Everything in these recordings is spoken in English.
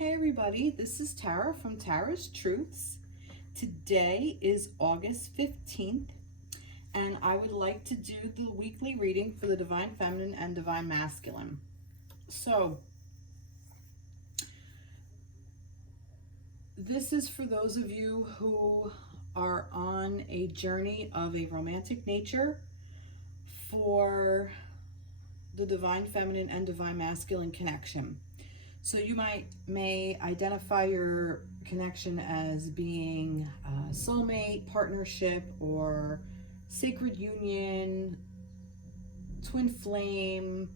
Hey everybody, this is Tara from Tara's Truths. Today is August 15th, and I would like to do the weekly reading for the Divine Feminine and Divine Masculine. So, this is for those of you who are on a journey of a romantic nature for the Divine Feminine and Divine Masculine connection. So you may identify your connection as being a soulmate, partnership, or sacred union, twin flame,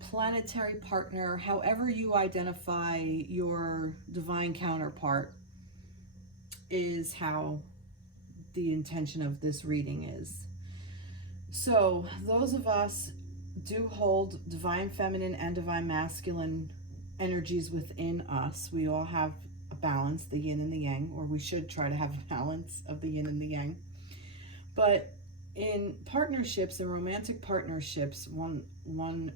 planetary partner. However you identify your divine counterpart is how the intention of this reading is. So those of us do hold divine feminine and divine masculine energies within us. We all have a balance, the yin and the yang, or we should try to have a balance of the yin and the yang. But in partnerships and romantic partnerships, one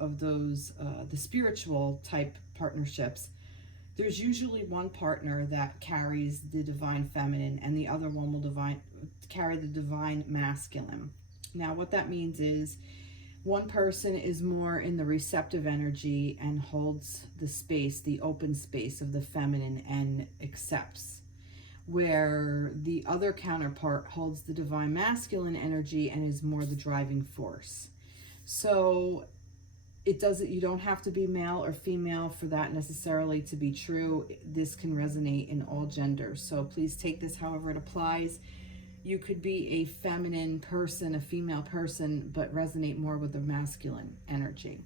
of those, the spiritual type partnerships, there's usually one partner that carries the divine feminine and the other one will carry the divine masculine. Now what that means is one person is more in the receptive energy and holds the space, the open space of the feminine, and accepts, where the other counterpart holds the divine masculine energy and is more the driving force. So you don't have to be male or female for that necessarily to be true. This can resonate in all genders. So please take this however it applies. You could be a feminine person, a female person, but resonate more with the masculine energy,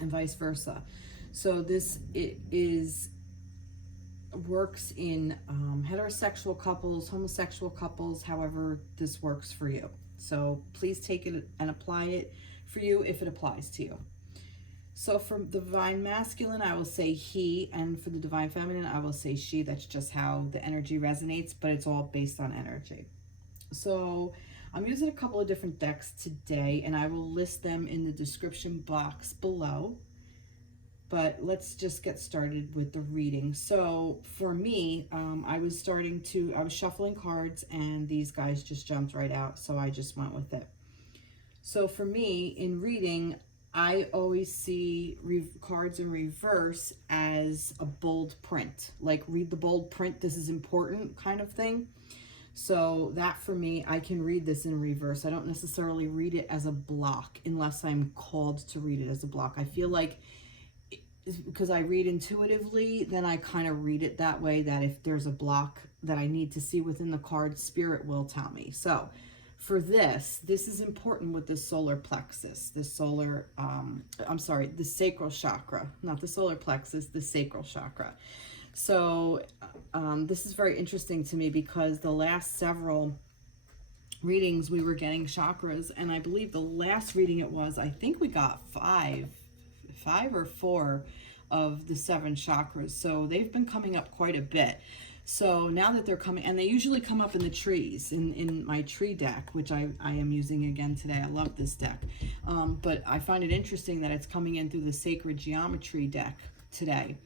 and vice versa. So this works in heterosexual couples, homosexual couples, however this works for you. So please take it and apply it for you if it applies to you. So for the divine masculine, I will say he, and for the divine feminine, I will say she. That's just how the energy resonates, but it's all based on energy. So I'm using a couple of different decks today, and I will list them in the description box below. But let's just get started with the reading. So for me, I was shuffling cards, and these guys just jumped right out, so I just went with it. So for me, in reading, I always see cards in reverse as a bold print, like read the bold print, this is important kind of thing. So that for me, I can read this in reverse. I don't necessarily read it as a block unless I'm called to read it as a block. I feel like because I read intuitively, then I kind of read it that way, that if there's a block that I need to see within the card, spirit will tell me. So for this is important with the solar plexus, the sacral chakra, not the solar plexus, the sacral chakra. So this is very interesting to me because the last several readings we were getting chakras, and I believe the last reading I think we got five or four of the 7 chakras. So they've been coming up quite a bit. So now that they're coming, and they usually come up in the trees, in my tree deck, which I am using again today. I love this deck. But I find it interesting that it's coming in through the sacred geometry deck today.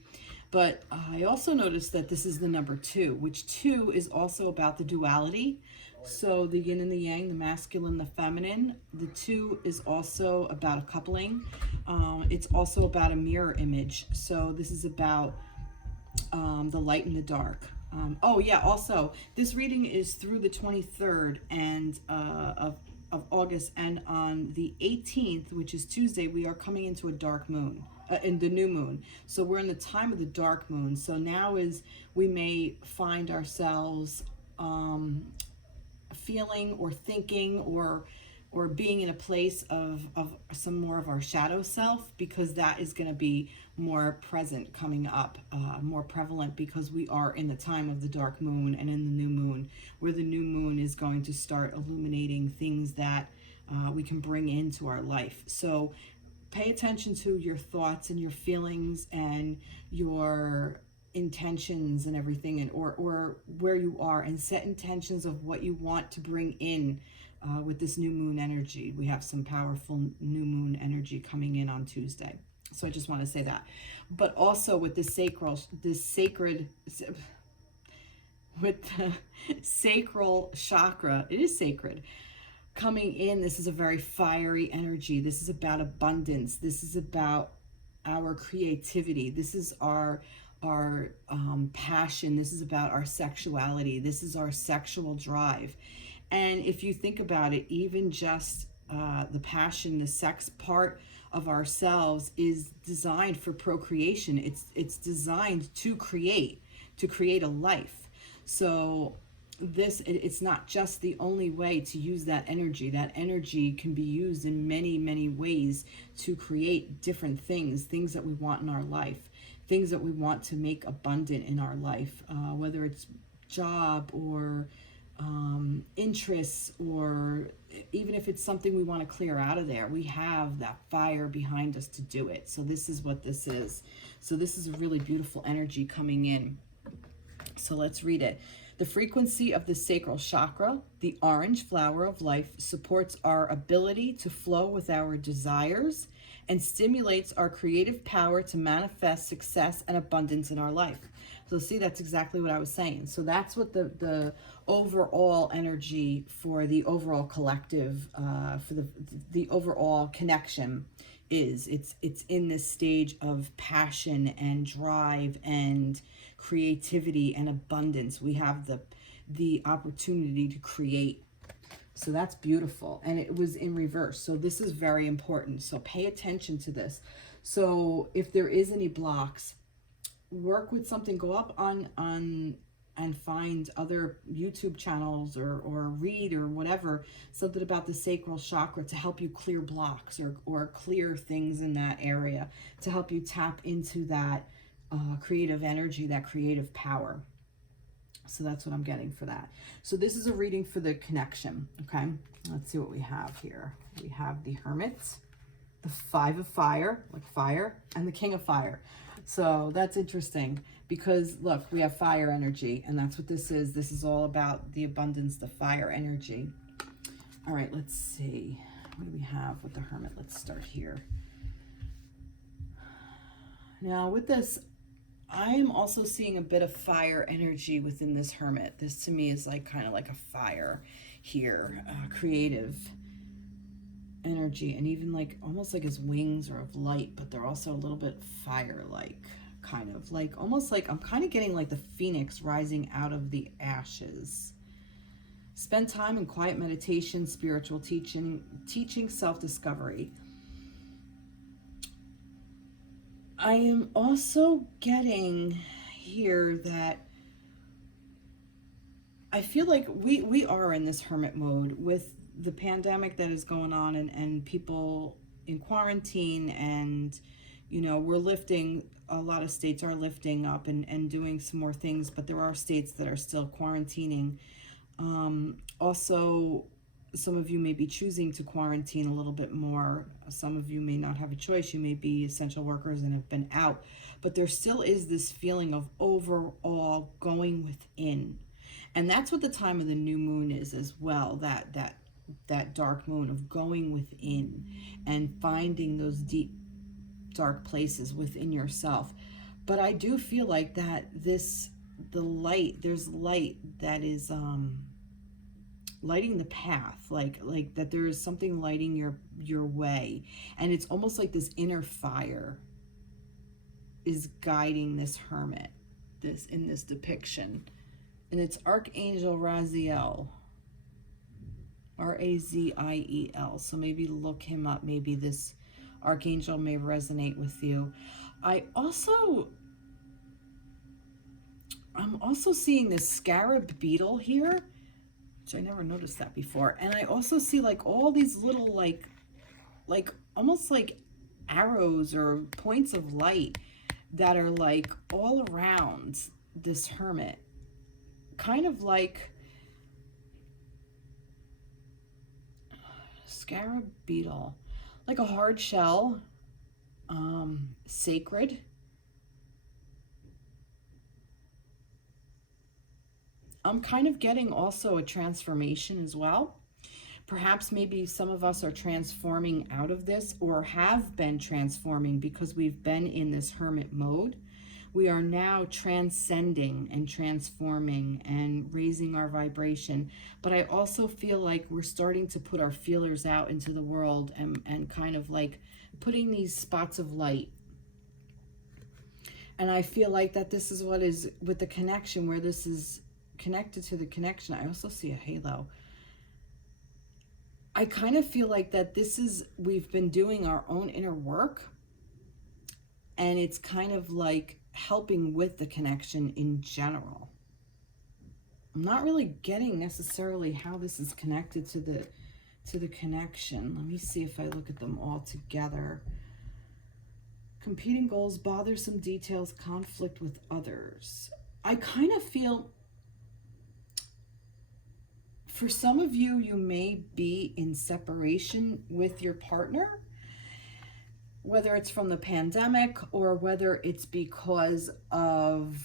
But I also noticed that this is the number 2, which 2 is also about the duality. So the yin and the yang, the masculine, the feminine. The 2 is also about a coupling. It's also about a mirror image. So this is about the light and the dark. Oh yeah, also this reading is through the 23rd of August, and on the 18th, which is Tuesday, we are coming into a dark moon, in the new moon. So we're in the time of the dark moon. So now we may find ourselves feeling or thinking or being in a place of some more of our shadow self, because that is going to be more present coming up, more prevalent, because we are in the time of the dark moon and in the new moon, where the new moon is going to start illuminating things that we can bring into our life. So pay attention to your thoughts and your feelings and your intentions and everything, and or where you are, and set intentions of what you want to bring in with this new moon energy. We have some powerful new moon energy coming in on Tuesday. So I just want to say that. But also with this sacral, this sacred, with the sacral chakra, it is sacred. Coming in, this is a very fiery energy. This is about abundance. This is about our creativity. This is our passion. This is about our sexuality. This is our sexual drive. And if you think about it, even just the passion, the sex part of ourselves is designed for procreation. It's designed to create a life. So it's not just the only way to use that energy. That energy can be used in many, many ways to create different things that we want in our life, things that we want to make abundant in our life, whether it's job or interests, or even if it's something we want to clear out of there, we have that fire behind us to do it. So this is what this is. So this is a really beautiful energy coming in. So let's read it. The frequency of the sacral chakra, the orange flower of life, supports our ability to flow with our desires and stimulates our creative power to manifest success and abundance in our life. So see, that's exactly what I was saying. So that's what the overall energy for the overall collective, for the overall connection is. It's in this stage of passion and drive and creativity and abundance. We have the opportunity to create. So that's beautiful. And it was in reverse. So this is very important. So pay attention to this. So if there is any blocks, work with something, go up on and find other YouTube channels or read or whatever, something about the sacral chakra to help you clear blocks or clear things in that area, to help you tap into that creative energy, that creative power. So that's what I'm getting for that. So this is a reading for the connection, okay? Let's see what we have here. We have the Hermit, the Five of Fire, like fire, and the King of Fire. So that's interesting because look, we have fire energy, and that's what this is. This is all about the abundance, the fire energy. All right, let's see. What do we have with the Hermit? Let's start here. Now with this, I am also seeing a bit of fire energy within this Hermit. This to me is like kind of like a fire here, creative energy, and even like almost like his wings are of light, but they're also a little bit fire-like, kind of like almost like I'm kind of getting like the phoenix rising out of the ashes. Spend time in quiet meditation, spiritual teaching, self-discovery. I am also getting here that I feel like we are in this hermit mode with the pandemic that is going on, and people in quarantine, and you know, we're lifting, a lot of states are lifting up and doing some more things, but there are states that are still quarantining. Also, some of you may be choosing to quarantine a little bit more. Some of you may not have a choice. You may be essential workers and have been out, but there still is this feeling of overall going within. And that's what the time of the new moon is as well, that dark moon of going within and finding those deep, dark places within yourself. But I do feel like that there's light that is lighting the path, like that there is something lighting your way, and it's almost like this inner fire is guiding this hermit in this depiction. And it's Archangel Raziel, Raziel. So maybe look him up. Maybe this Archangel may resonate with you. I'm also seeing this scarab beetle here, which I never noticed that before. And I also see like all these little like almost like arrows or points of light that are like all around this hermit. Kind of like scarab beetle, like a hard shell, sacred. I'm kind of getting also a transformation as well, Perhaps maybe some of us are transforming out of this, or have been transforming because we've been in this hermit mode. We are now transcending and transforming and raising our vibration. But I also feel like we're starting to put our feelers out into the world and kind of like putting these spots of light. And I feel like that this is what is with the connection, where this is connected to the connection. I also see a halo. I kind of feel like that this is, we've been doing our own inner work, and it's kind of like helping with the connection in general. I'm not really getting necessarily how this is connected to the connection. Let me see if I look at them all together. Competing goals, bothersome details, conflict with others. I kind of feel, for some of you, you may be in separation with your partner, whether it's from the pandemic or whether it's because of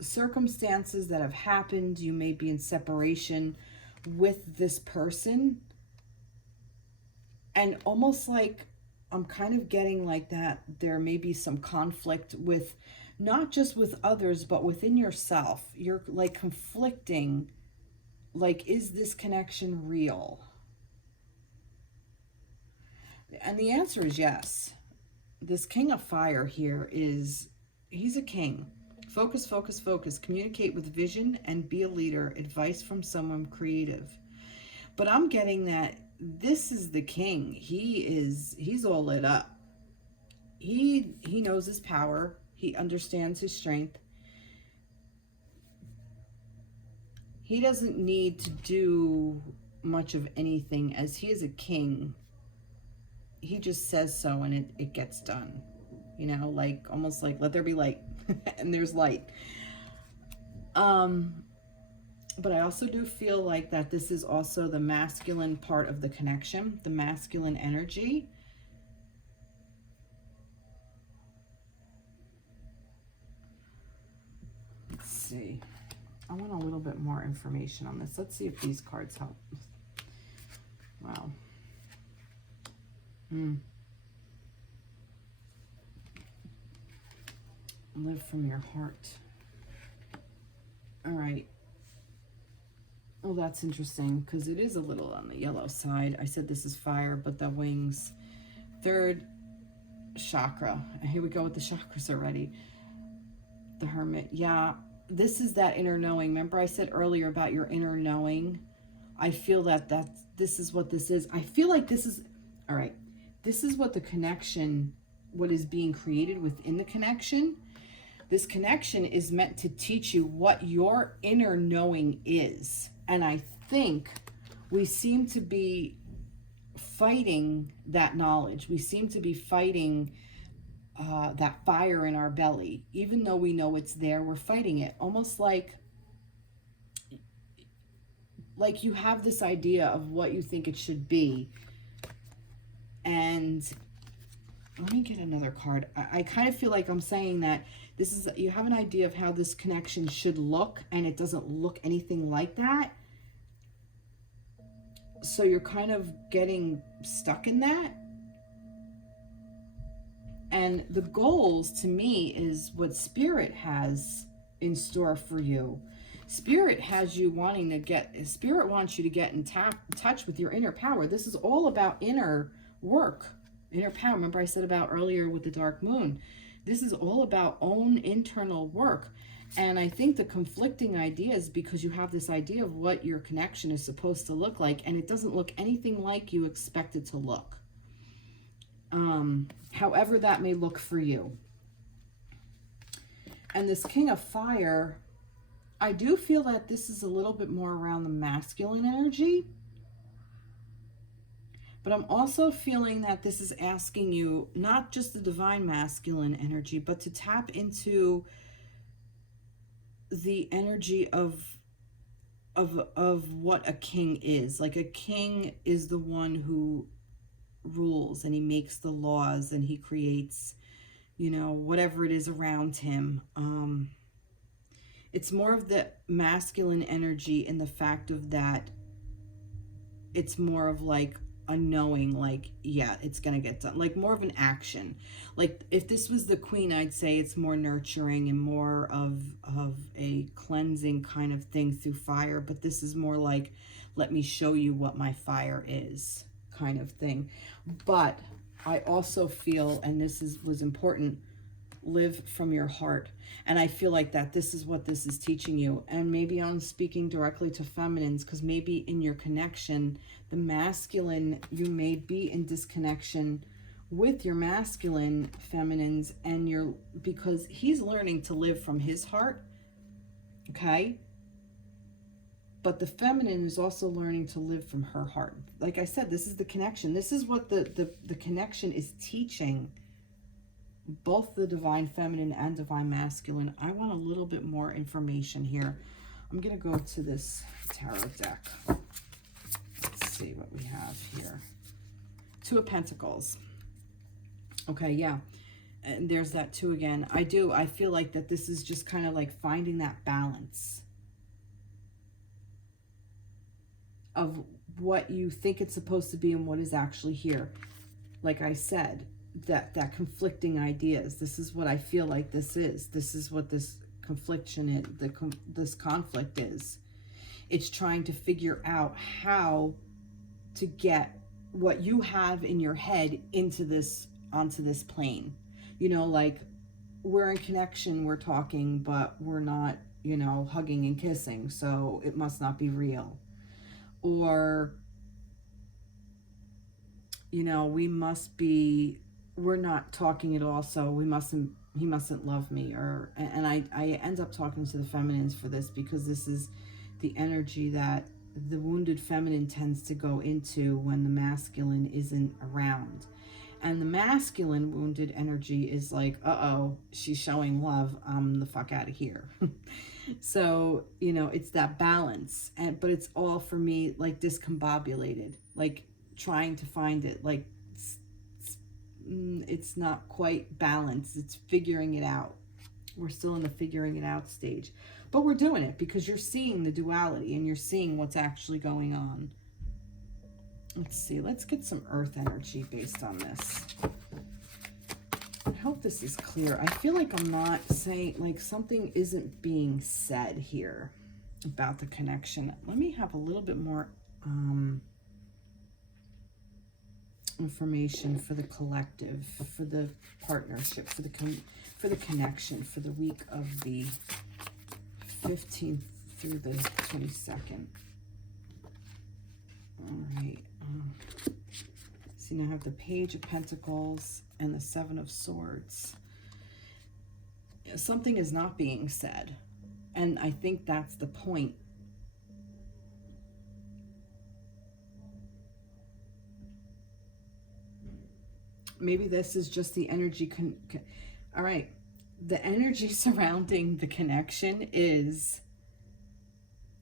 circumstances that have happened. You may be in separation with this person. And almost like, I'm kind of getting like that there may be some conflict with, not just with others, but within yourself. You're like conflicting. Like, is this connection real? And the answer is yes. This King of Fire here is, he's a king. Focus, focus, focus. Communicate with vision and be a leader. Advice from someone creative. But I'm getting that this is the king. He's all lit up. He knows his power. He understands his strength. He doesn't need to do much of anything, as he is a king. He just says so, and it gets done. You know, like, almost like, let there be light. And there's light. But I also do feel like that this is also the masculine part of the connection, the masculine energy. Let's see. I want a little bit more information on this. Let's see if these cards help. Wow. Live from your heart. All right. Oh, that's interesting, because it is a little on the yellow side. I said this is fire, but the wings. Third chakra. And here we go with the chakras already. The Hermit. Yeah. This is that inner knowing. Remember I said earlier about your inner knowing? I feel that this is what this is. I feel like this is, all right, this is what the connection, what is being created within the connection. This connection is meant to teach you what your inner knowing is. And I think we seem to be fighting that knowledge. We seem to be fighting that fire in our belly. Even though we know it's there, we're fighting it. Almost like you have this idea of what you think it should be. And let me get another card. I kind of feel like I'm saying that this is, you have an idea of how this connection should look, and it doesn't look anything like that. So you're kind of getting stuck in that. And the goals, to me, is what Spirit has in store for you. Spirit has you wanting to get, Spirit wants you to get in touch with your inner power. This is all about inner work, inner power. Remember I said about earlier with the dark moon. This is all about own internal work. And I think the conflicting ideas, because you have this idea of what your connection is supposed to look like, and it doesn't look anything like you expect it to look. However that may look for you. And this King of Fire, I do feel that this is a little bit more around the masculine energy. But I'm also feeling that this is asking you, not just the divine masculine energy, but to tap into the energy of what a king is. Like, a king is the one who rules, and he makes the laws, and he creates, you know, whatever it is around him. It's more of the masculine energy in the fact of that it's more of like a knowing, like, yeah, it's gonna get done, like more of an action. Like if this was the Queen, I'd say it's more nurturing and more of a cleansing kind of thing through fire, but this is more like, let me show you what my fire is kind of thing. But I also feel, and this was important, live from your heart. And I feel like that this is what this is teaching you. And maybe I'm speaking directly to feminines, because maybe in your connection, the masculine, you may be in disconnection with your masculine feminines, and because he's learning to live from his heart, okay? But the feminine is also learning to live from her heart. Like I said, this is the connection. This is what the connection is teaching both the divine feminine and divine masculine. I want a little bit more information here. I'm going to go to this tarot deck. Let's see what we have here. Two of Pentacles. Okay, yeah. And there's that two again. I feel like that this is just kind of like finding that balance of what you think it's supposed to be and what is actually here. Like I said, that conflicting ideas. This is what I feel like this is. This is what this confliction is. This conflict is. It's trying to figure out how to get what you have in your head onto this plane. You know, like we're in connection, we're talking, but we're not, you know, hugging and kissing, so it must not be real. Or, you know, we're not talking at all, so he mustn't love me. Or, and I end up talking to the feminines for this, because this is the energy that the wounded feminine tends to go into when the masculine isn't around. And the masculine wounded energy is like, uh-oh, she's showing love, I'm the fuck out of here. So, you know, it's that balance. But it's all, for me, like discombobulated, like trying to find it, like it's not quite balanced. It's figuring it out. We're still in the figuring it out stage, but we're doing it because you're seeing the duality and you're seeing what's actually going on. Let's see. Let's get some earth energy based on this. I hope this is clear. I feel like I'm not saying, like something isn't being said here about the connection. Let me have a little bit more information for the collective, for the partnership, for the connection, for the week of the 15th through the 22nd. All right. See, now I have the Page of Pentacles and the Seven of Swords. Something is not being said, and I think that's the point. Maybe this is just the energy. All right. The energy surrounding the connection is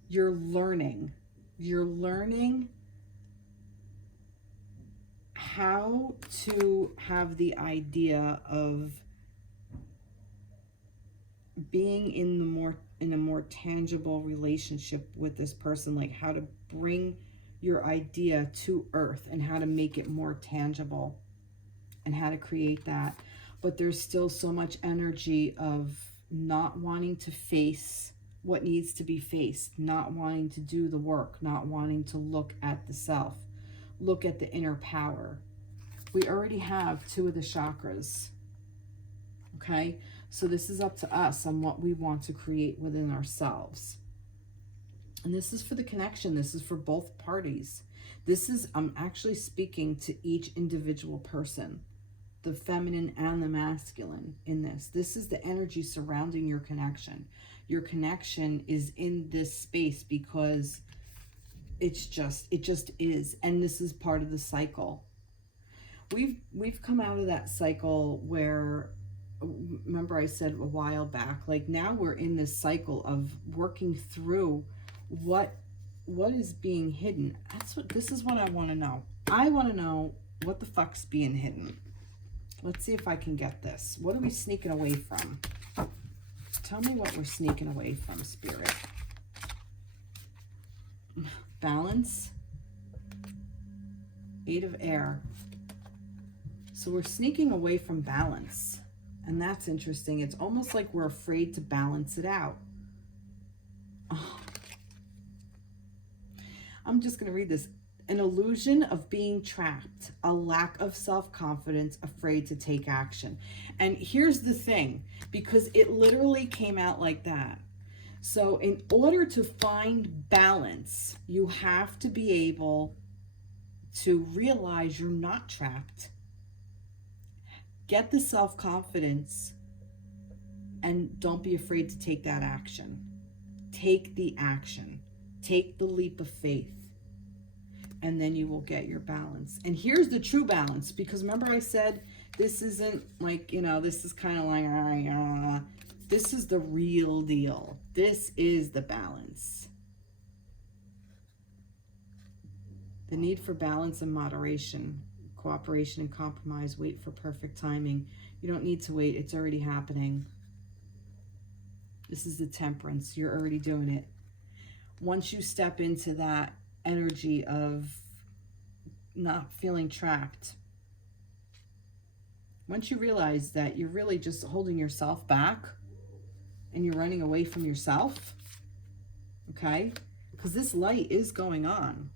you're learning. You're learning how to have the idea of being in a more tangible relationship with this person, like how to bring your idea to earth and how to make it more tangible and how to create that. But there's still so much energy of not wanting to face what needs to be faced, not wanting to do the work, not wanting to look at the self, look at the inner power. We already have two of the chakras, okay? So this is up to us on what we want to create within ourselves. And this is for the connection. This is for both parties. I'm actually speaking to each individual person, the feminine and the masculine in this. This is the energy surrounding your connection. Your connection is in this space because it just is. And this is part of the cycle. We've come out of that cycle where, remember I said a while back, like now we're in this cycle of working through what is being hidden. This is what I want to know. I want to know what the fuck's being hidden. Let's see if I can get this. What are we sneaking away from? Tell me what we're sneaking away from, Spirit. Balance. 8 of air. So we're sneaking away from balance. And that's interesting. It's almost like we're afraid to balance it out. Oh. I'm just going to read this. An illusion of being trapped, a lack of self-confidence, afraid to take action. And here's the thing, because it literally came out like that. So in order to find balance, you have to be able to realize you're not trapped. Get the self-confidence and don't be afraid to take that action. Take the action. Take the leap of faith. And then you will get your balance. And here's the true balance, because remember I said this isn't like, you know, this is kind of like, this is the real deal. This is the balance. The need for balance and moderation, cooperation and compromise, wait for perfect timing. You don't need to wait, it's already happening. This is the temperance, you're already doing it. Once you step into that energy of not feeling trapped, once you realize that you're really just holding yourself back and you're running away from yourself, okay, because this light is going on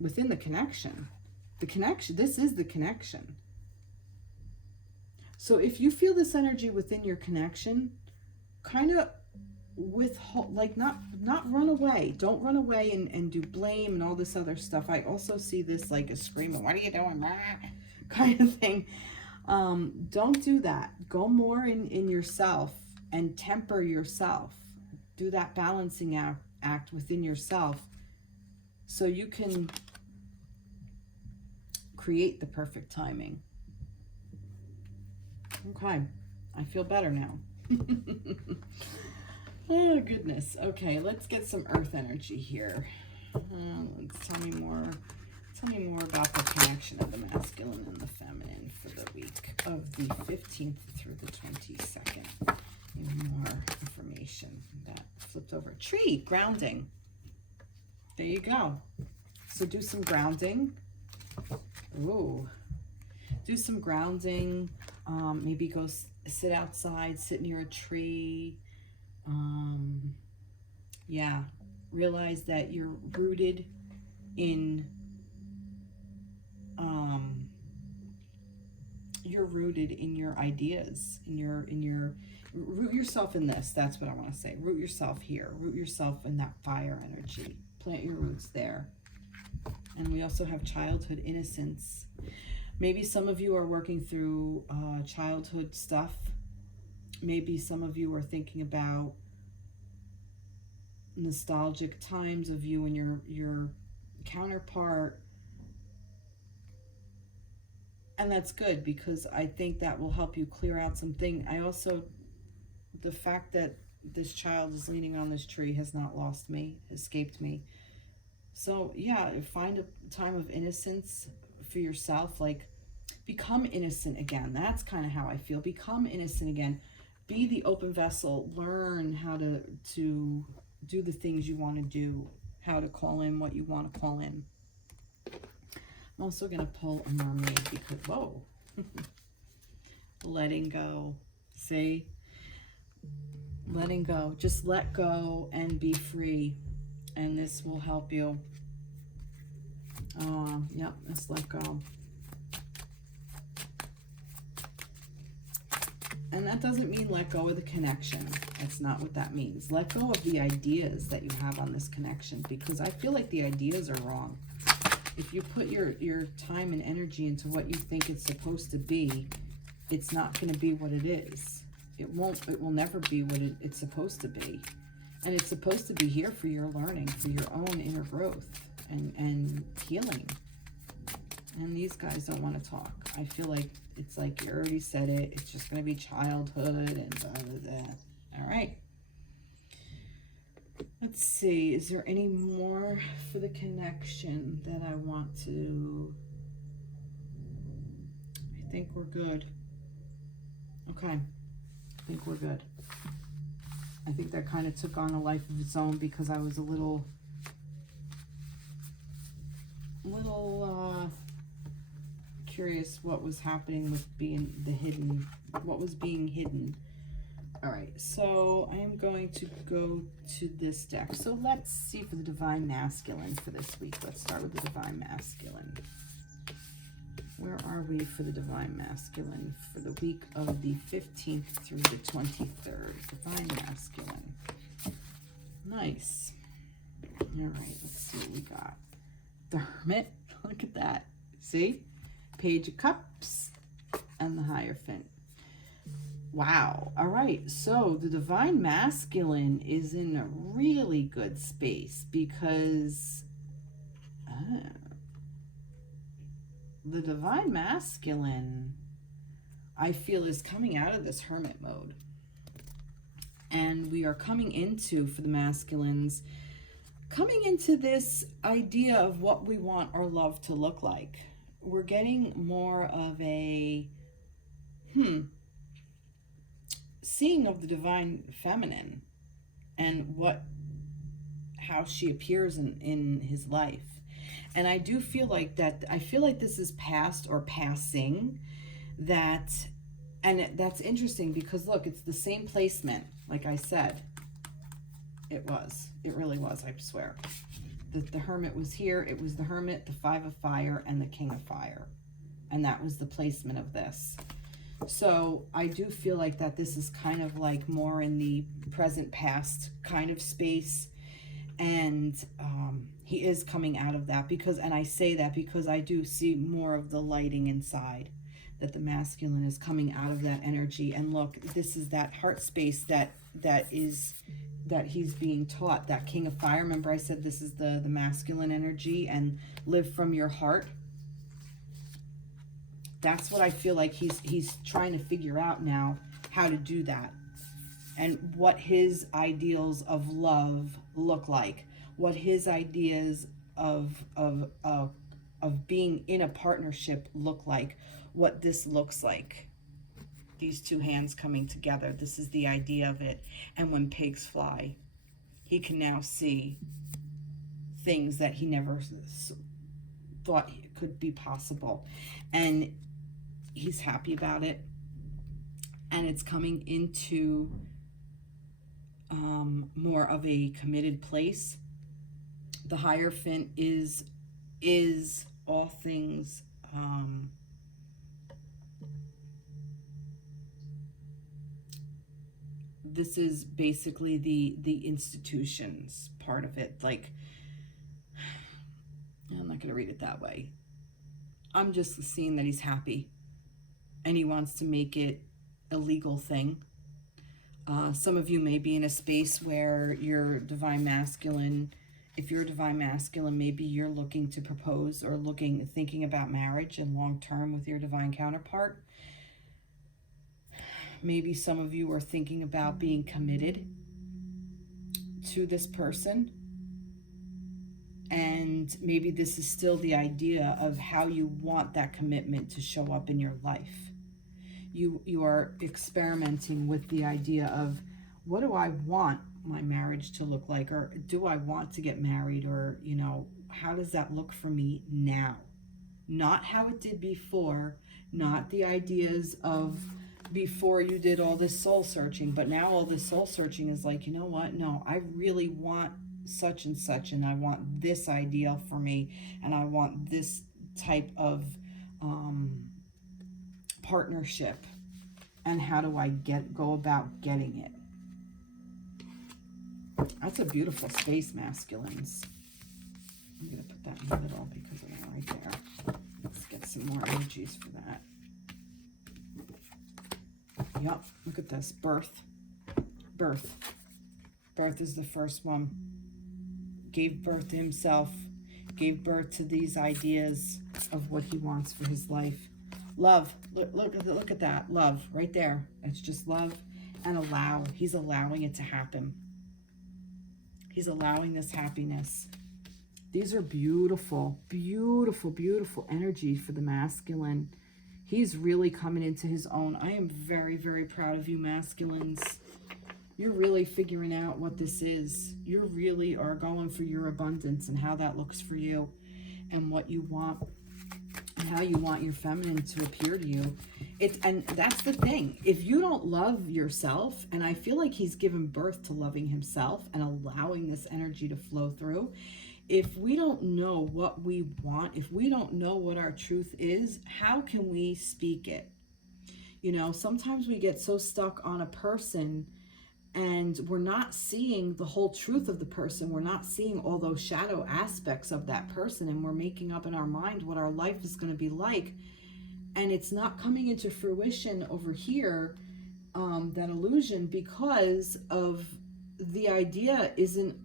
within the connection. The connection, this is the connection. So if you feel this energy within your connection, kind of like not run away. Don't run away and do blame and all this other stuff. I also see this like a screaming, what are you doing, kind of thing. Don't do that. Go more in yourself and temper yourself. Do that balancing act within yourself so you can create the perfect timing. Okay, I feel better now. Oh goodness. Okay, let's get some earth energy here. Tell me more about the connection of the masculine and the feminine for the week of the 15th through the 22nd. Need more information. That flipped over. Tree, grounding. There you go. So do some grounding. Ooh. Do some grounding. Maybe go sit outside, sit near a tree. Yeah, realize that you're rooted in your ideas, in your root yourself in this. That's what I want to say. Root yourself here. Root yourself in that fire energy. Plant your roots there. And we also have childhood innocence. Maybe some of you are working through childhood stuff. Maybe some of you are thinking about nostalgic times of you and your counterpart. And that's good, because I think that will help you clear out something. I also, the fact that this child is leaning on this tree has not lost me, escaped me. So yeah, find a time of innocence for yourself. Like, become innocent again. That's kind of how I feel. Become innocent again. Be the open vessel. Learn how to do the things you want to do, how to call in what you want to call in. I'm also going to pull a mermaid because, whoa, letting go. See? Letting go. Just let go and be free. And this will help you. Yep, just let go. And that doesn't mean let go of the connection. That's not what that means. Let go of the ideas that you have on this connection, because I feel like the ideas are wrong. If you put your time and energy into what you think it's supposed to be, it's not going to be what it is. It will never be what it's supposed to be. And it's supposed to be here for your learning, for your own inner growth and healing. And these guys don't want to talk. I feel like it's like you already said it. It's just going to be childhood and blah, blah, blah. All right. Let's see. Is there any more for the connection that I want to... I think we're good. Okay. I think we're good. I think that kind of took on a life of its own because I was a little curious what was happening with being the hidden, what was being hidden. All right, so I am going to go to this deck. So let's see for the Divine Masculine for this week. Let's start with the Divine Masculine. Where are we for the Divine Masculine for the week of the 15th through the 23rd? Divine Masculine. Nice. All right, let's see what we got. The Hermit. Look at that. See? Page of Cups and the Hierophant. Wow. All right. So the Divine Masculine is in a really good space because the Divine Masculine, I feel, is coming out of this hermit mode. And we are coming into, for the masculines, coming into this idea of what we want our love to look like. We're getting more of a, seeing of the divine feminine and how she appears in his life. And I do feel like that, I feel like this is past or passing that, and that's interesting because look, it's the same placement, like I said. It really was, I swear. The Hermit was here, it was the Hermit, the Five of Fire, and the King of Fire. And that was the placement of this. So I do feel like that this is kind of like more in the present past kind of space. And he is coming out of that because, and I say that because I do see more of the lighting inside, that the masculine is coming out of that energy. And look, this is that heart space that he's being taught, that King of Fire. Remember I said this is the masculine energy and live from your heart. That's what I feel like he's trying to figure out now, how to do that. And what his ideals of love look like, what his ideas of being in a partnership look like, what this looks like. These two hands coming together, this is the idea of it. And when pigs fly, he can now see things that he never thought could be possible. And he's happy about it. And it's coming into more of a committed place. The Hierophant is all things this is basically the institutions part of it. Like, I'm not going to read it that way. I'm just seeing that he's happy and he wants to make it a legal thing. Some of you may be in a space where you're divine masculine. If you're a divine masculine, maybe you're looking to propose or thinking about marriage and long-term with your divine counterpart. Maybe some of you are thinking about being committed to this person. And maybe this is still the idea of how you want that commitment to show up in your life. You are experimenting with the idea of, what do I want my marriage to look like? Or do I want to get married? Or, you know, how does that look for me now? Not how it did before, not the ideas of before you did all this soul searching, but now all this soul searching is like, you know what? No, I really want such and such, and I want this ideal for me, and I want this type of partnership. And how do I go about getting it? That's a beautiful space, masculines. I'm going to put that in the middle because of that right there. Let's get some more energies for that. Yep, look at this. Birth. Birth. Birth is the first one. Gave birth to himself. Gave birth to these ideas of what he wants for his life. Love. Look at that. Love right there. It's just love and allow. He's allowing it to happen. He's allowing this happiness. These are beautiful, beautiful, beautiful energy for the masculine. He's really coming into his own. I am very, very proud of you, masculines. You're really figuring out what this is. You really are going for your abundance and how that looks for you and what you want. and how you want your feminine to appear to you. And that's the thing. If you don't love yourself, and I feel like he's given birth to loving himself and allowing this energy to flow through. If we don't know what we want, if we don't know what our truth is, how can we speak it? You know, sometimes we get so stuck on a person and we're not seeing the whole truth of the person. We're not seeing all those shadow aspects of that person, and we're making up in our mind what our life is going to be like. And it's not coming into fruition over here, that illusion, because of the idea isn't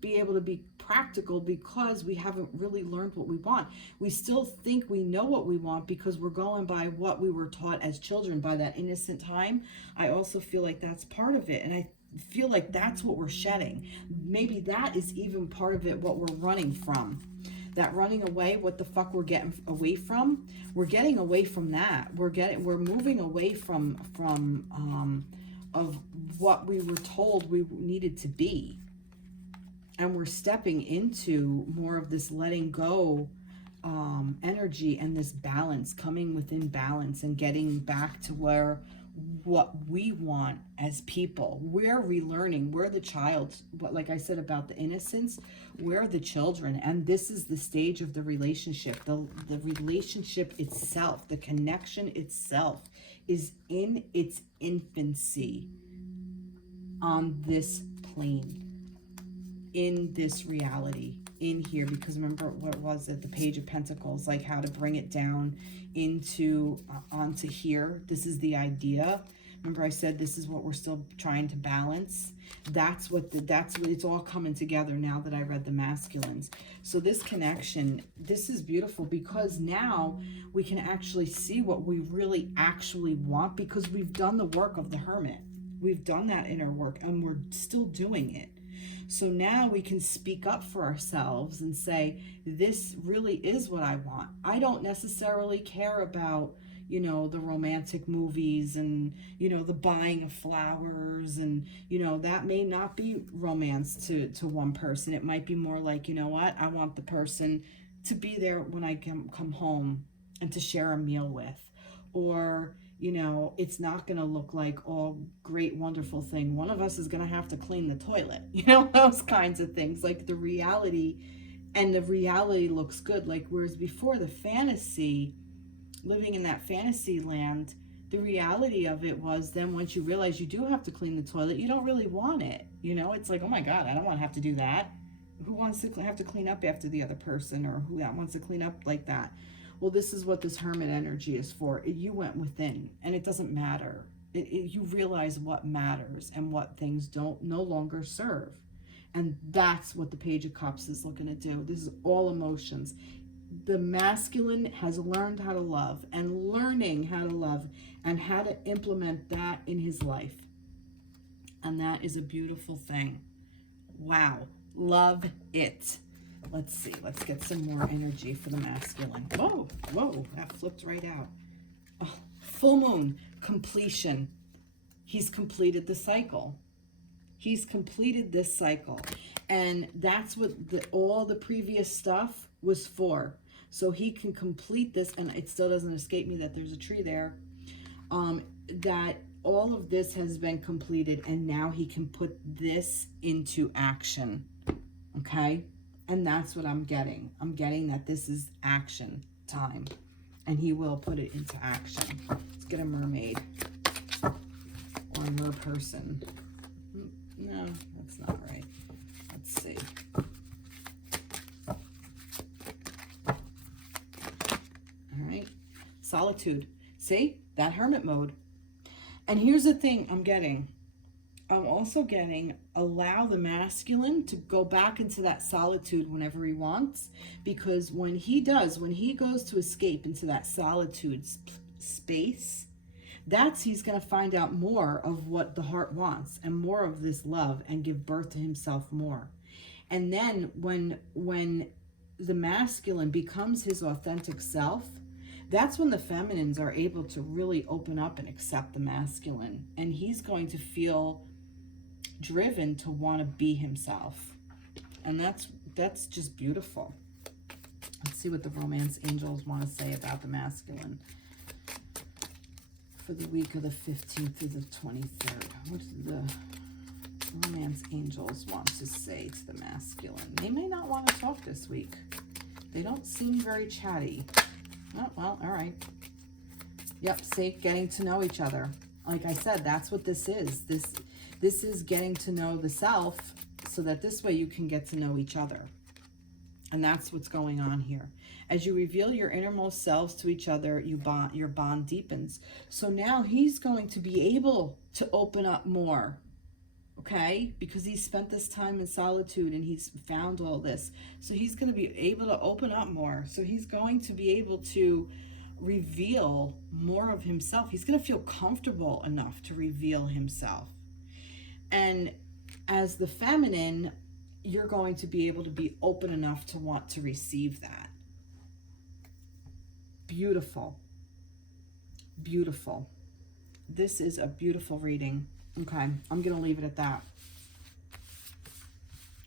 be able to be practical, because we haven't really learned what we want. We still think we know what we want because we're going by what we were taught as children, by that innocent time. I also feel like that's part of it, and I feel like that's what we're shedding. Maybe that is even part of it, what we're running from. That running away, what the fuck we're getting away from? We're getting away from that. We're moving away from of what we were told we needed to be. And we're stepping into more of this letting go energy, and this balance, coming within balance and getting back to what we want as people. We're relearning. We're the child. But like I said about the innocence, we're the children. And this is the stage of the relationship. The relationship itself, the connection itself is in its infancy on this plane, in this reality, in here. Because remember, what was it, the Page of Pentacles, like how to bring it down into onto here. This is the idea. Remember I said this is what we're still trying to balance. That's what it's all coming together now that I read the masculines. So this connection, this is beautiful, because now we can actually see what we really actually want, because we've done the work of the Hermit. We've done that inner work, and we're still doing it. So now we can speak up for ourselves and say, this really is what I want. I don't necessarily care about, you know, the romantic movies and, you know, the buying of flowers, and, you know, that may not be romance to one person. It might be more like, you know what, I want the person to be there when I come home and to share a meal with. Or, you know, it's not going to look like all great, wonderful thing. One of us is going to have to clean the toilet, you know, those kinds of things, like the reality, and the reality looks good. Like, whereas before, the fantasy, living in that fantasy land, the reality of it was then once you realize you do have to clean the toilet, you don't really want it. You know, it's like, oh my God, I don't want to have to do that. Who wants to have to clean up after the other person, or who wants to clean up like that? Well, this is what this Hermit energy is for. You went within, and it doesn't matter. You realize what matters and what things no longer serve. And that's what the Page of Cups is looking to do. This is all emotions. The masculine has learned how to love, and learning how to love and how to implement that in his life. And that is a beautiful thing. Wow. Love it. Let's see. Let's get some more energy for the masculine. Whoa, whoa, that flipped right out. Oh, full moon, completion. He's completed the cycle. He's completed this cycle. And that's what all the previous stuff was for. So he can complete this, and it still doesn't escape me that there's a tree there. That all of this has been completed, and now he can put this into action. Okay? And that's what I'm getting. I'm getting that this is action time. And he will put it into action. Let's get a mermaid. Or a mer person. No, that's not right. Let's see. All right. Solitude. See? That hermit mode. And here's the thing I'm getting. I'm also getting, allow the masculine to go back into that solitude whenever he wants. Because when he goes to escape into that solitude space, he's going to find out more of what the heart wants, and more of this love, and give birth to himself more. And then when the masculine becomes his authentic self, that's when the feminines are able to really open up and accept the masculine. And he's going to feel driven to want to be himself. And that's just beautiful. Let's see what the romance angels want to say about the masculine for the week of the 15th through the 23rd. What do the romance angels want to say to the masculine? They may not want to talk this week. They don't seem very chatty. Oh, well, all right. Yep, say getting to know each other. Like I said, that's what this is. This is getting to know the self so that this way you can get to know each other. And that's what's going on here. As you reveal your innermost selves to each other, your bond deepens. So now he's going to be able to open up more, okay? Because he's spent this time in solitude and he's found all this. So he's going to be able to open up more. So he's going to be able to reveal more of himself. He's going to feel comfortable enough to reveal himself. And as the feminine, you're going to be able to be open enough to want to receive that. Beautiful. Beautiful. This is a beautiful reading. Okay, I'm going to leave it at that.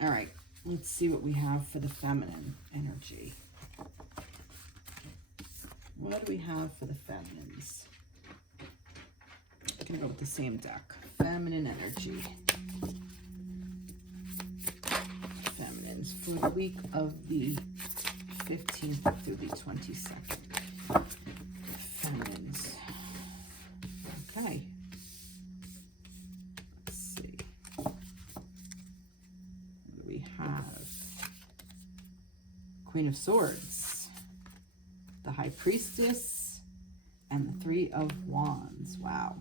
All right, let's see what we have for the feminine energy. What do we have for the feminines? I'm going to go with the same deck. Feminine energy. Feminines for the week of the 15th through the 22nd. Feminines. Okay. Let's see. What do we have? Queen of Swords, the High Priestess, and the Three of Wands. Wow.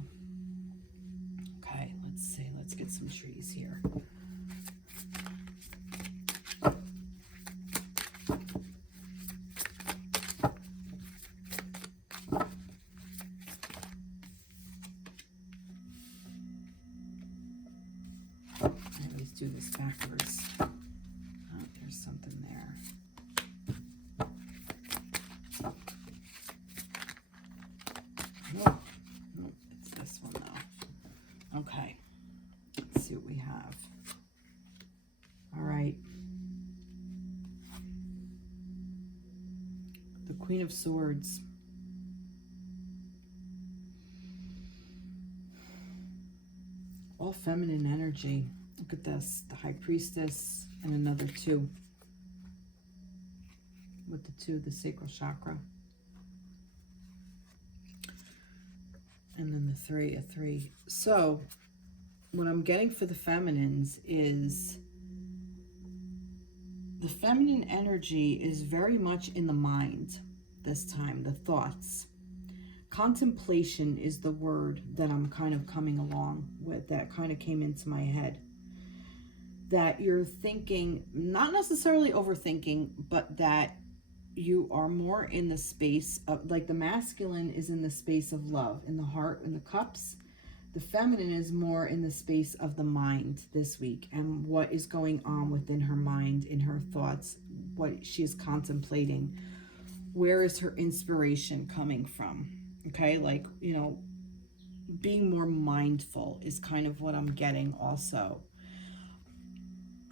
Okay, let's see. Let's get some trees here. Do this backwards. Oh, there's something there. No, it's this one though. Okay, let's see what we have. All right. The Queen of Swords. All feminine energy. Look at this, the High Priestess and another 2. With the 2, the sacral chakra. And then the 3, a 3. So, what I'm getting for the feminines is the feminine energy is very much in the mind this time, the thoughts. Contemplation is the word that I'm kind of coming along with, that kind of came into my head. That you're thinking, not necessarily overthinking, but that you are more in the space of, like the masculine is in the space of love, in the heart, in the cups. The feminine is more in the space of the mind this week and what is going on within her mind, in her thoughts, what she is contemplating. Where is her inspiration coming from? Okay, like, you know, being more mindful is kind of what I'm getting also.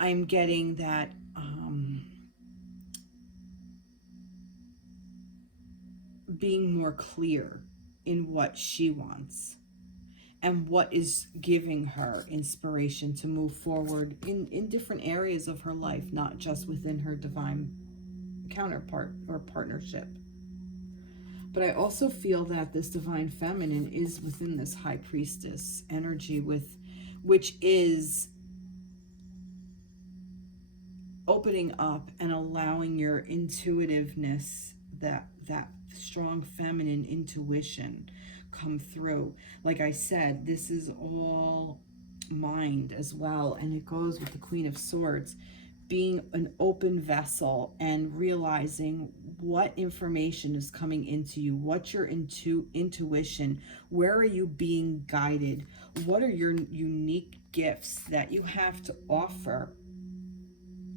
I'm getting that being more clear in what she wants and what is giving her inspiration to move forward in different areas of her life, not just within her divine counterpart or partnership. But I also feel that this divine feminine is within this High Priestess energy, which is opening up and allowing your intuitiveness, that strong feminine intuition come through. Like I said, this is all mind as well, and it goes with the Queen of Swords, being an open vessel and realizing what information is coming into you, what's your intuition, where are you being guided, what are your unique gifts that you have to offer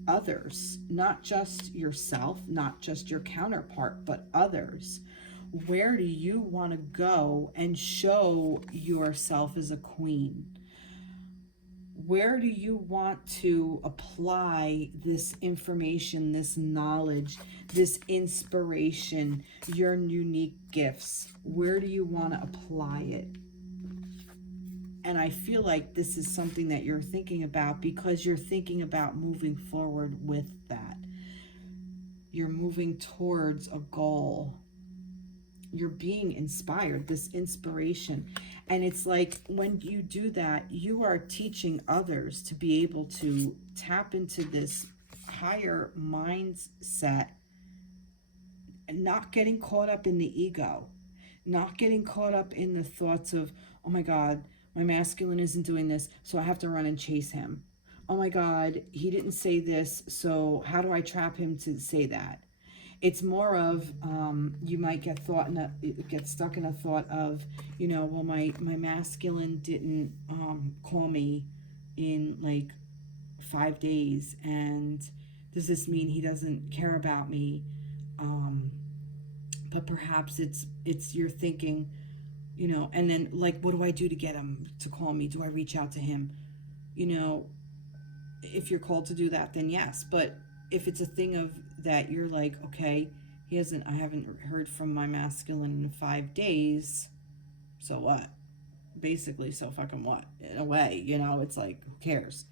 others, not just yourself, not just your counterpart, but others. Where do you want to go and show yourself as a queen? Where do you want to apply this information, this knowledge, this inspiration, your unique gifts? Where do you want to apply it? And I feel like this is something that you're thinking about, because you're thinking about moving forward with that. You're moving towards a goal. You're being inspired, this inspiration. And it's like when you do that, you are teaching others to be able to tap into this higher mindset and not getting caught up in the ego, not getting caught up in the thoughts of, oh my God, my masculine isn't doing this, so I have to run and chase him. Oh my God, he didn't say this, so how do I trap him to say that? It's more of, you might get stuck in a thought of, you know, well, my masculine didn't call me in like 5 days, and does this mean he doesn't care about me? But perhaps it's you're thinking, you know, and then like, what do I do to get him to call me? Do I reach out to him? You know, if you're called to do that, then yes. But if it's a thing of that you're like, okay, I haven't heard from my masculine in 5 days, so what? Basically, so fucking what? In a way, you know, it's like, who cares?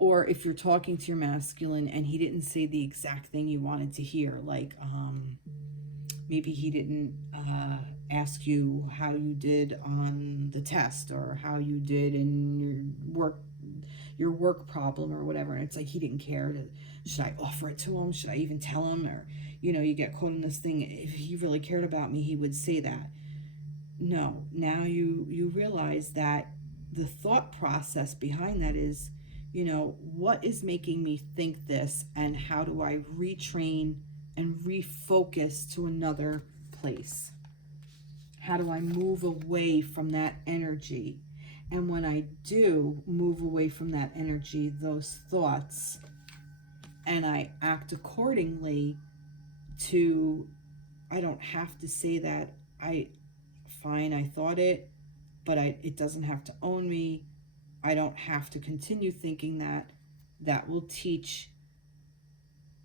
Or if you're talking to your masculine and he didn't say the exact thing you wanted to hear, like, maybe he didn't ask you how you did on the test, or how you did in your work problem or whatever, and it's like he didn't care. Should I offer it to him? Should I even tell him? Or, you know, you get caught in this thing, if he really cared about me, he would say that. No, now you realize that the thought process behind that is, you know, what is making me think this, and how do I retrain and refocus to another place? How do I move away from that energy? And when I do move away from that energy, those thoughts, and I act accordingly to, I don't have to say that, fine, I thought it, but it doesn't have to own me. I don't have to continue thinking that. That will teach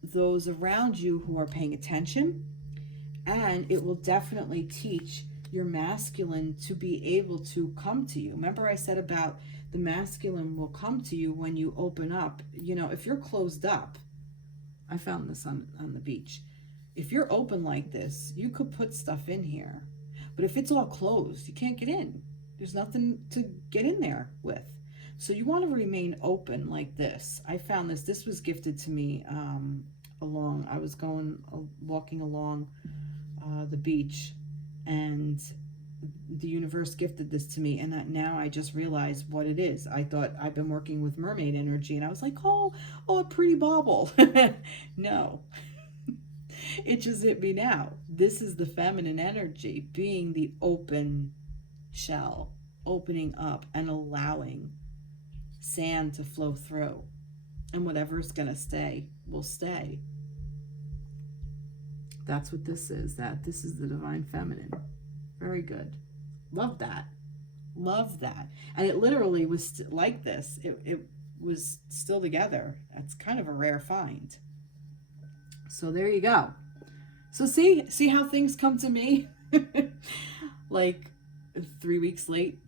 those around you who are paying attention, and it will definitely teach your masculine to be able to come to you. Remember I said about the masculine will come to you when you open up. You know, if you're closed up, I found this on the beach. If you're open like this, you could put stuff in here. But if it's all closed, you can't get in. There's nothing to get in there with. So you want to remain open like this. I found this. This was gifted to me I was walking along the beach, and the universe gifted this to me, and that now I just realized what it is. I thought I've been working with mermaid energy, and I was like, oh, a pretty bauble. No, it just hit me now. This is the feminine energy, being the open shell, opening up and allowing sand to flow through, and whatever's gonna stay will stay. That's what this is. This is the divine feminine. Very good. Love that. Love that. And it literally was like this. It was still together. That's kind of a rare find. So there you go. So see how things come to me? Like 3 weeks late,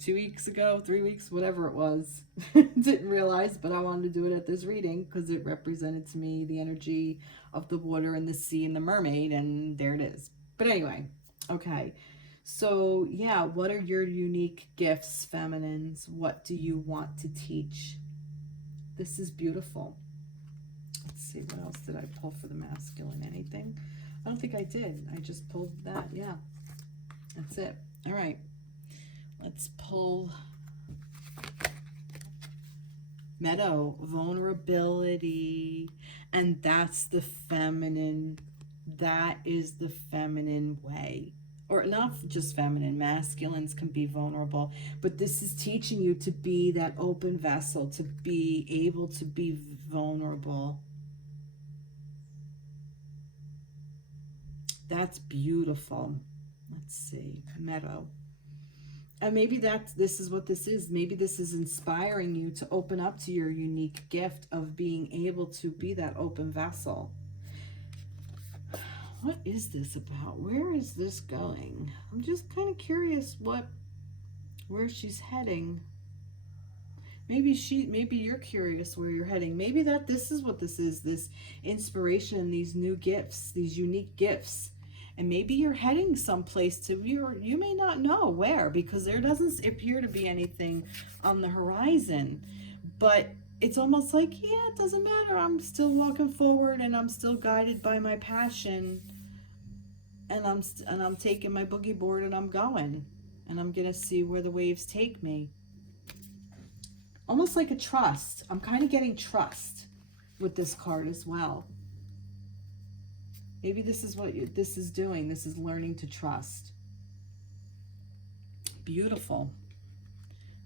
2 weeks ago, 3 weeks, whatever it was. Didn't realize, but I wanted to do it at this reading because it represented to me the energy of the water and the sea and the mermaid, and there it is. But anyway, okay. So yeah, what are your unique gifts, feminines? What do you want to teach? This is beautiful. Let's see, what else did I pull for the masculine? Anything? I don't think I did. I just pulled that. Yeah, that's it. All right. Let's pull Meadow, vulnerability. And that's the feminine. That is the feminine way. Or not just feminine, masculines can be vulnerable. But this is teaching you to be that open vessel, to be able to be vulnerable. That's beautiful. Let's see, Meadow. And maybe this is what this is. Maybe this is inspiring you to open up to your unique gift of being able to be that open vessel. What is this about? Where is this going? I'm just kind of curious where she's heading. Maybe you're curious where you're heading. Maybe this is what this is, this inspiration, these new gifts, these unique gifts. And maybe you're heading someplace you may not know where, because there doesn't appear to be anything on the horizon. But it's almost like, yeah, it doesn't matter. I'm still walking forward, and I'm still guided by my passion. And I'm taking my boogie board, and I'm going. And I'm going to see where the waves take me. Almost like a trust. I'm kind of getting trust with this card as well. Maybe this is what this is doing. This is learning to trust. Beautiful.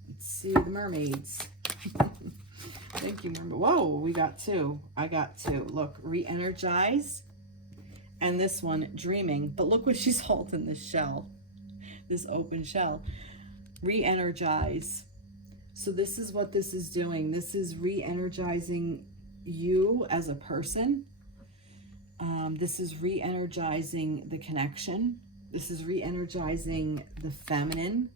Let's see the mermaids. Thank you, mermaid. Whoa, we got two. I got two. Look, re-energize. And this one, dreaming. But look what she's holding, this shell. This open shell. Re-energize. So this is what this is doing. This is re-energizing you as a person. This is re-energizing the connection. This is re-energizing the feminine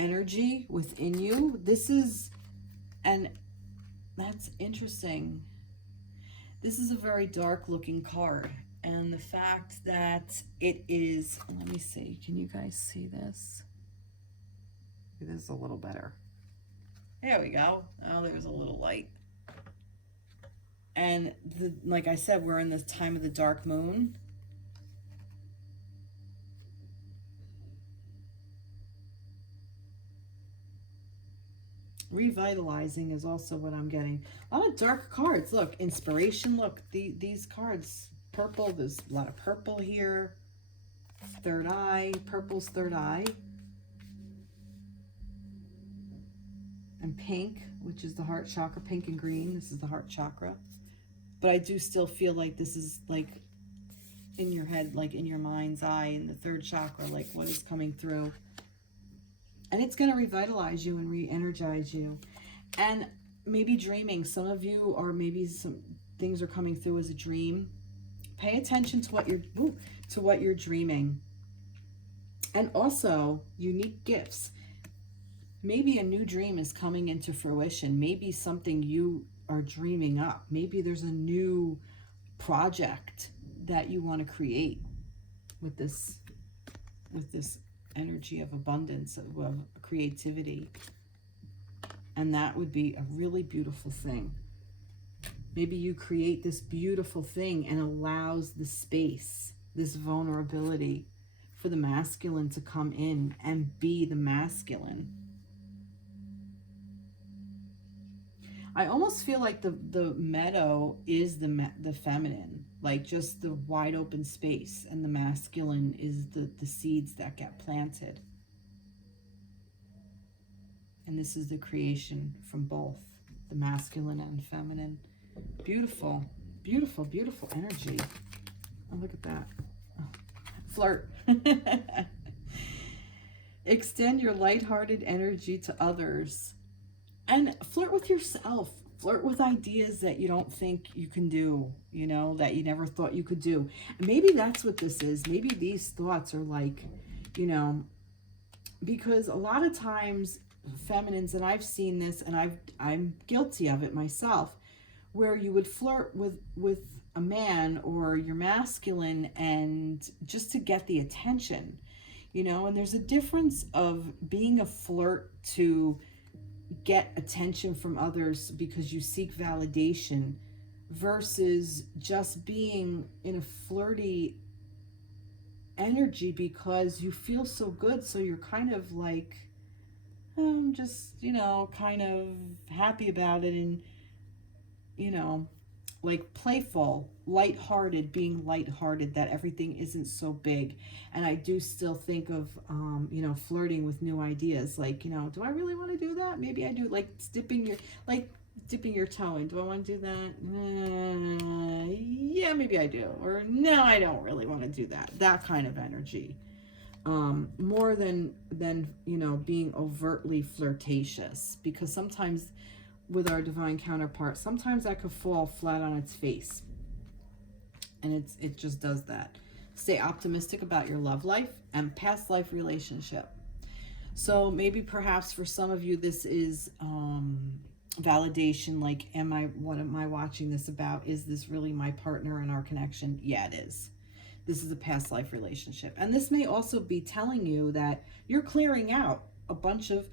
energy within you. And that's interesting. This is a very dark looking card. And the fact that it is, let me see, can you guys see this? Maybe this is a little better. There we go. Oh, there's a little light. And like I said, we're in this time of the dark moon. Revitalizing is also what I'm getting. A lot of dark cards. Look, inspiration. Look, these cards. Purple. There's a lot of purple here. Third eye. Purple's third eye. And pink, which is the heart chakra. Pink and green. This is the heart chakra. But I do still feel like this is like in your head, like in your mind's eye, in the third chakra, like what is coming through. And it's going to revitalize you and re-energize you. And maybe dreaming. Some of you, or maybe some things are coming through as a dream. Pay attention to what you're dreaming. And also, unique gifts. Maybe a new dream is coming into fruition. Maybe something you are dreaming up. Maybe there's a new project that you want to create with this energy of abundance, of creativity. And that would be a really beautiful thing. Maybe you create this beautiful thing and allows the space, this vulnerability for the masculine to come in and be the masculine. I almost feel like the meadow is the feminine, like just the wide open space, and the masculine is the seeds that get planted. And this is the creation from both the masculine and feminine. Beautiful, beautiful, beautiful energy. Oh, look at that. Oh, flirt. Extend your lighthearted energy to others. And flirt with yourself. Flirt with ideas that you don't think you can do, you know, that you never thought you could do. And maybe that's what this is. Maybe these thoughts are like, you know, because a lot of times feminines, and I've seen this, and I'm guilty of it myself, where you would flirt with a man or your masculine, and just to get the attention, you know. And there's a difference of being a flirt to get attention from others because you seek validation, versus just being in a flirty energy because you feel so good, so you're kind of like, I'm just, you know, kind of happy about it, and, you know, like playful, lighthearted, being lighthearted, that everything isn't so big. And I do still think of, you know, flirting with new ideas. Like, you know, do I really want to do that? Maybe I do. Like dipping your toe in. Do I want to do that? Yeah, maybe I do. Or no, I don't really want to do that. That kind of energy. more than you know, being overtly flirtatious, because sometimes with our divine counterpart, sometimes that could fall flat on its face, and it just does that. Stay optimistic about your love life and past life relationship. So maybe perhaps for some of you this is validation, like, what am I watching this about? Is this really my partner and our connection? Yeah, it is. This is a past life relationship. And this may also be telling you that you're clearing out a bunch of,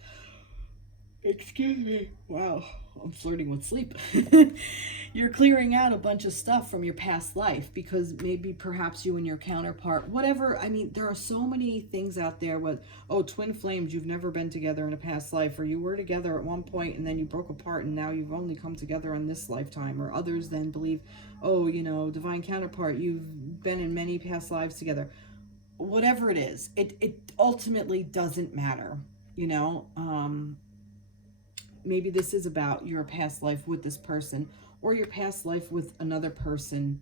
excuse me, wow, I'm flirting with sleep. You're clearing out a bunch of stuff from your past life, because maybe perhaps you and your counterpart, whatever, I mean, there are so many things out there with, oh, twin flames, you've never been together in a past life, or you were together at one point and then you broke apart and now you've only come together in this lifetime. Or others then believe, oh, you know, divine counterpart, you've been in many past lives together. Whatever it is, it ultimately doesn't matter, you know. Maybe this is about your past life with this person, or your past life with another person.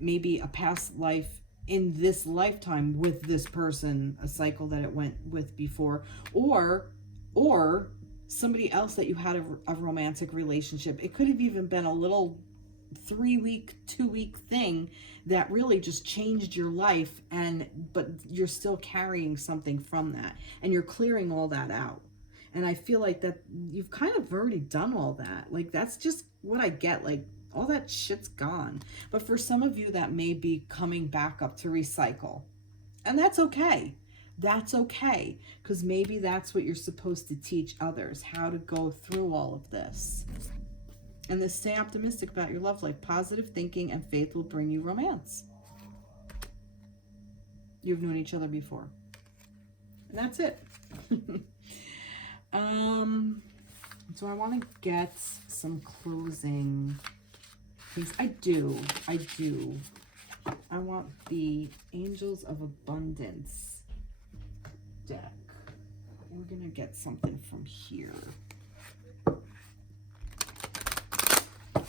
Maybe a past life in this lifetime with this person, a cycle that it went with before, or somebody else that you had a romantic relationship. It could have even been a little 3-week, 2-week thing that really just changed your life, but you're still carrying something from that, and you're clearing all that out. And I feel like that you've kind of already done all that. Like, that's just what I get. Like, all that shit's gone. But for some of you, that may be coming back up to recycle. And that's okay. That's okay. Because maybe that's what you're supposed to teach others, how to go through all of this. And then stay optimistic about your love life. Positive thinking and faith will bring you romance. You've known each other before. And that's it. So I want to get some closing things. I do. I want the Angels of Abundance deck. We're going to get something from here.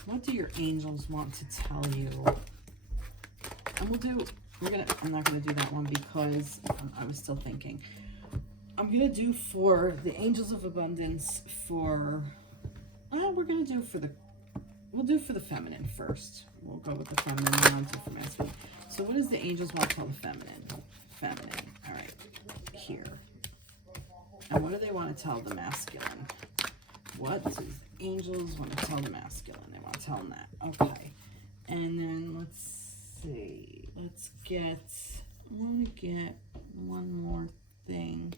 What do your angels want to tell you? And I'm not going to do that one because I was still thinking. I'm going to do for the Angels of Abundance we'll do for the feminine first. We'll go with the feminine and on to the masculine. So what does the angels want to tell the feminine? Feminine. All right. Here. And what do they want to tell the masculine? What does the angels want to tell the masculine? They want to tell them that. Okay. And then let's see. I want to get one more thing.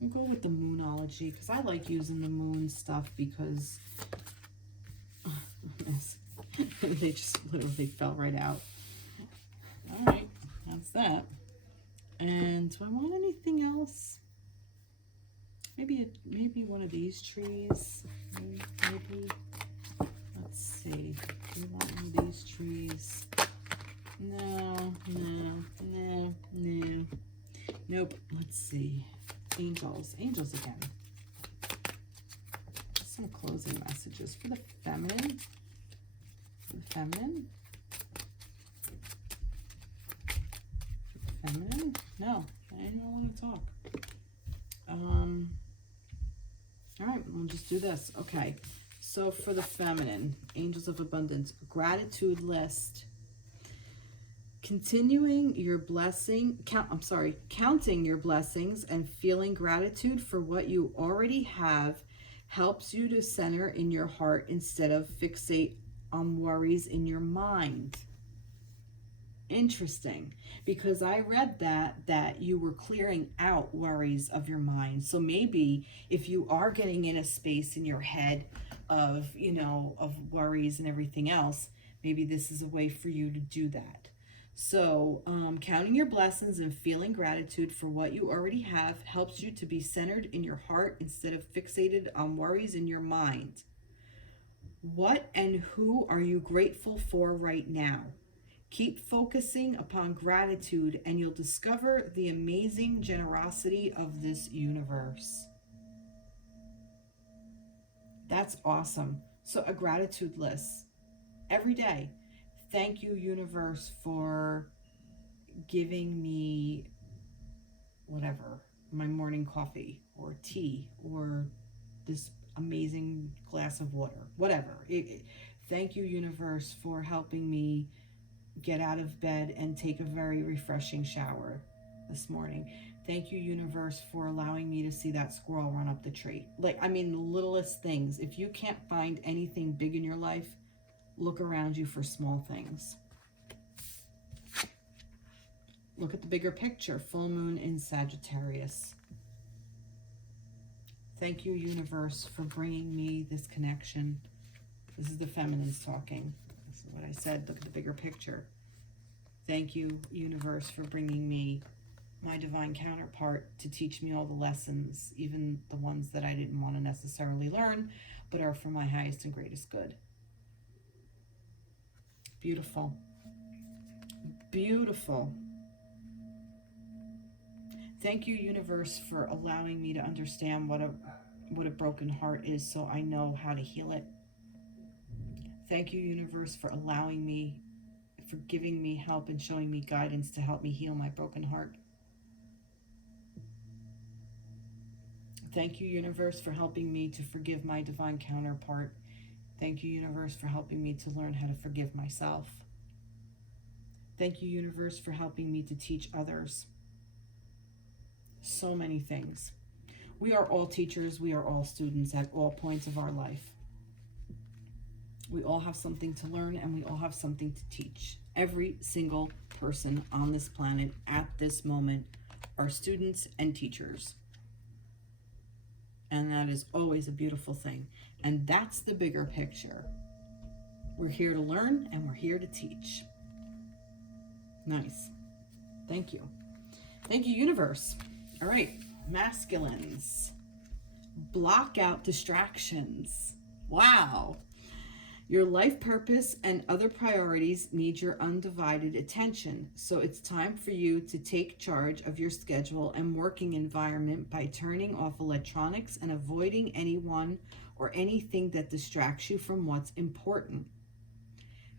We'll go with the Moonology, because I like using the moon stuff, because they just literally fell right out. All right, that's that. And do I want anything else? Maybe one of these trees. Maybe. Let's see. Do you want one of these trees? No. Nope. Let's see. Angels again. Some closing messages for the feminine. No, I don't want to talk. All right, we'll just do this. Okay, so for the feminine, Angels of Abundance, gratitude list. Counting your blessings and feeling gratitude for what you already have helps you to center in your heart instead of fixate on worries in your mind. Interesting, because I read that you were clearing out worries of your mind. So maybe if you are getting in a space in your head of, of worries and everything else, maybe this is a way for you to do that. So counting your blessings and feeling gratitude for what you already have helps you to be centered in your heart instead of fixated on worries in your mind. What and who are you grateful for right now? Keep focusing upon gratitude and you'll discover the amazing generosity of this universe. That's awesome. So a gratitude list every day. Thank you, universe, for giving me whatever, my morning coffee or tea or this amazing glass of water, whatever. Thank you, universe, for helping me get out of bed and take a very refreshing shower this morning. Thank you, universe, for allowing me to see that squirrel run up the tree. Like, I mean, the littlest things. If you can't find anything big in your life, look around you for small things. Look at the bigger picture. Full moon in Sagittarius. Thank you, universe, for bringing me this connection. This is the feminines talking. This is what I said. Look at the bigger picture. Thank you, universe, for bringing me my divine counterpart to teach me all the lessons, even the ones that I didn't want to necessarily learn, but are for my highest and greatest good. Beautiful. Beautiful. Thank you, universe, for allowing me to understand what a broken heart is, so I know how to heal it. Thank you, universe, for allowing me, for giving me help and showing me guidance to help me heal my broken heart. Thank you, universe, for helping me to forgive my divine counterpart. Thank you, universe, for helping me to learn how to forgive myself. Thank you, universe, for helping me to teach others. So many things. We are all teachers. We are all students at all points of our life. We all have something to learn, and we all have something to teach. Every single person on this planet at this moment are students and teachers. And that is always a beautiful thing. And that's the bigger picture. We're here to learn, and we're here to teach. Nice. Thank you. Thank you, universe. All right, masculines. Block out distractions. Wow. Your life purpose and other priorities need your undivided attention. So it's time for you to take charge of your schedule and working environment by turning off electronics and avoiding anyone or anything that distracts you from what's important.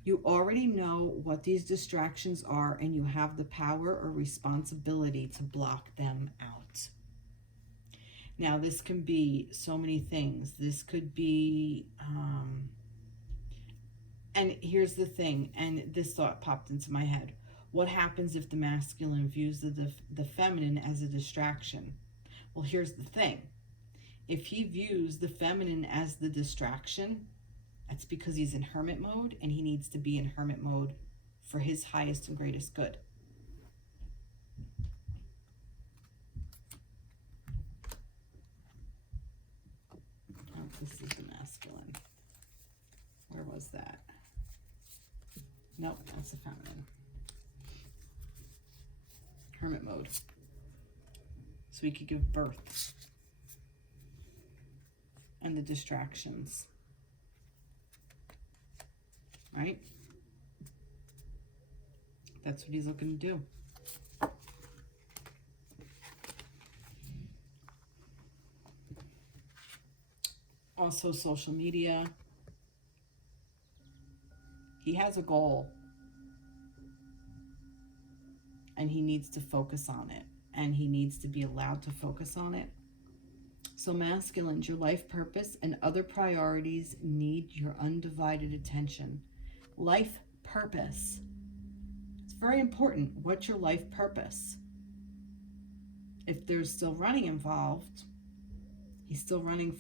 You already know what these distractions are, and you have the power or responsibility to block them out. Now, this can be so many things. This could be, and here's the thing, and this thought popped into my head. What happens if the masculine views the feminine as a distraction? Well, here's the thing. If he views the feminine as the distraction, that's because he's in hermit mode, and he needs to be in hermit mode for his highest and greatest good. Oh, this is the masculine. Where was that? Nope, that's the feminine. Hermit mode. So he could give birth. And the distractions. Right? That's what he's looking to do. Also, social media. He has a goal. And he needs to focus on it. And he needs to be allowed to focus on it. So masculines, your life purpose and other priorities need your undivided attention. Life purpose. It's very important. What's your life purpose? If there's still running involved, he's still running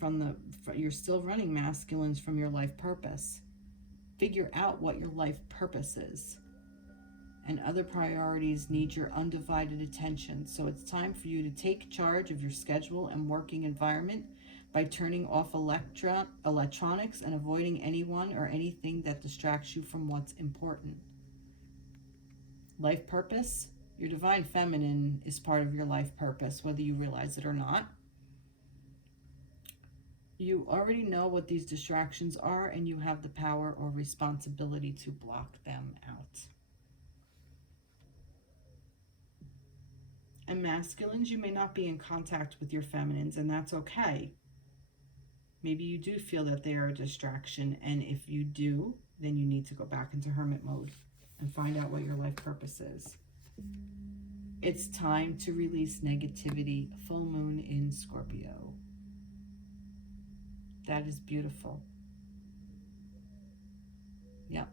you're still running, masculines, from your life purpose. Figure out what your life purpose is. And other priorities need your undivided attention. So it's time for you to take charge of your schedule and working environment by turning off electronics and avoiding anyone or anything that distracts you from what's important. Life purpose. Your divine feminine is part of your life purpose, whether you realize it or not. You already know what these distractions are, and you have the power or responsibility to block them out. And masculines, you may not be in contact with your feminines, and that's okay. Maybe you do feel that they are a distraction, and if you do, then you need to go back into hermit mode and find out what your life purpose is. It's time to release negativity. Full moon in Scorpio. That is beautiful. Yeah.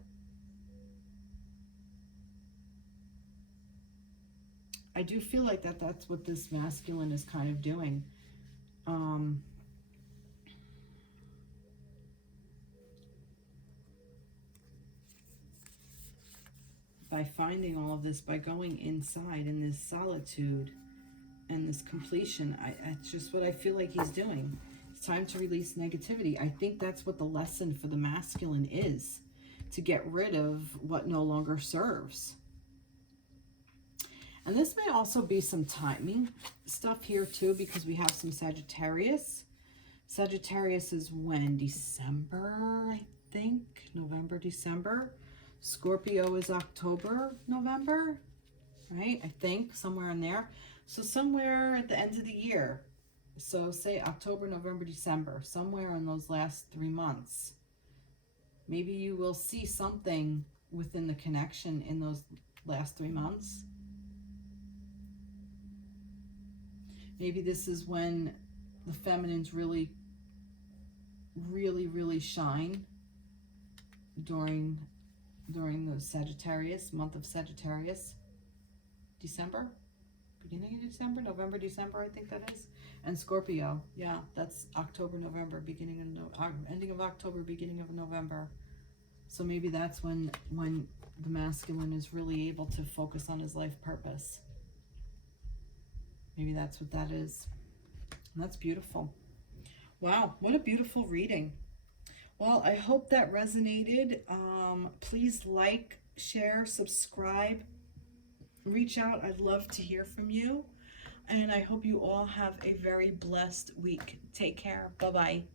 I do feel like that's what this masculine is kind of doing. By finding all of this, by going inside in this solitude and this completion, it's just what I feel like he's doing. It's time to release negativity. I think that's what the lesson for the masculine is, to get rid of what no longer serves. And this may also be some timing stuff here too, because we have some Sagittarius. Sagittarius is when? December, I think. November, December. Scorpio is October, November, right? I think somewhere in there. So somewhere at the end of the year. So say October, November, December, somewhere in those last 3 months. Maybe you will see something within the connection in those last 3 months. Maybe this is when the feminines really shine during the Sagittarius, month of Sagittarius. December? Beginning of December? November, December, I think that is. And Scorpio, yeah, that's October, November, ending of October, beginning of November. So maybe that's when the masculine is really able to focus on his life purpose. Maybe that's what that is. And that's beautiful. Wow, what a beautiful reading. Well, I hope that resonated. Please like, share, subscribe, reach out. I'd love to hear from you. And I hope you all have a very blessed week. Take care. Bye-bye.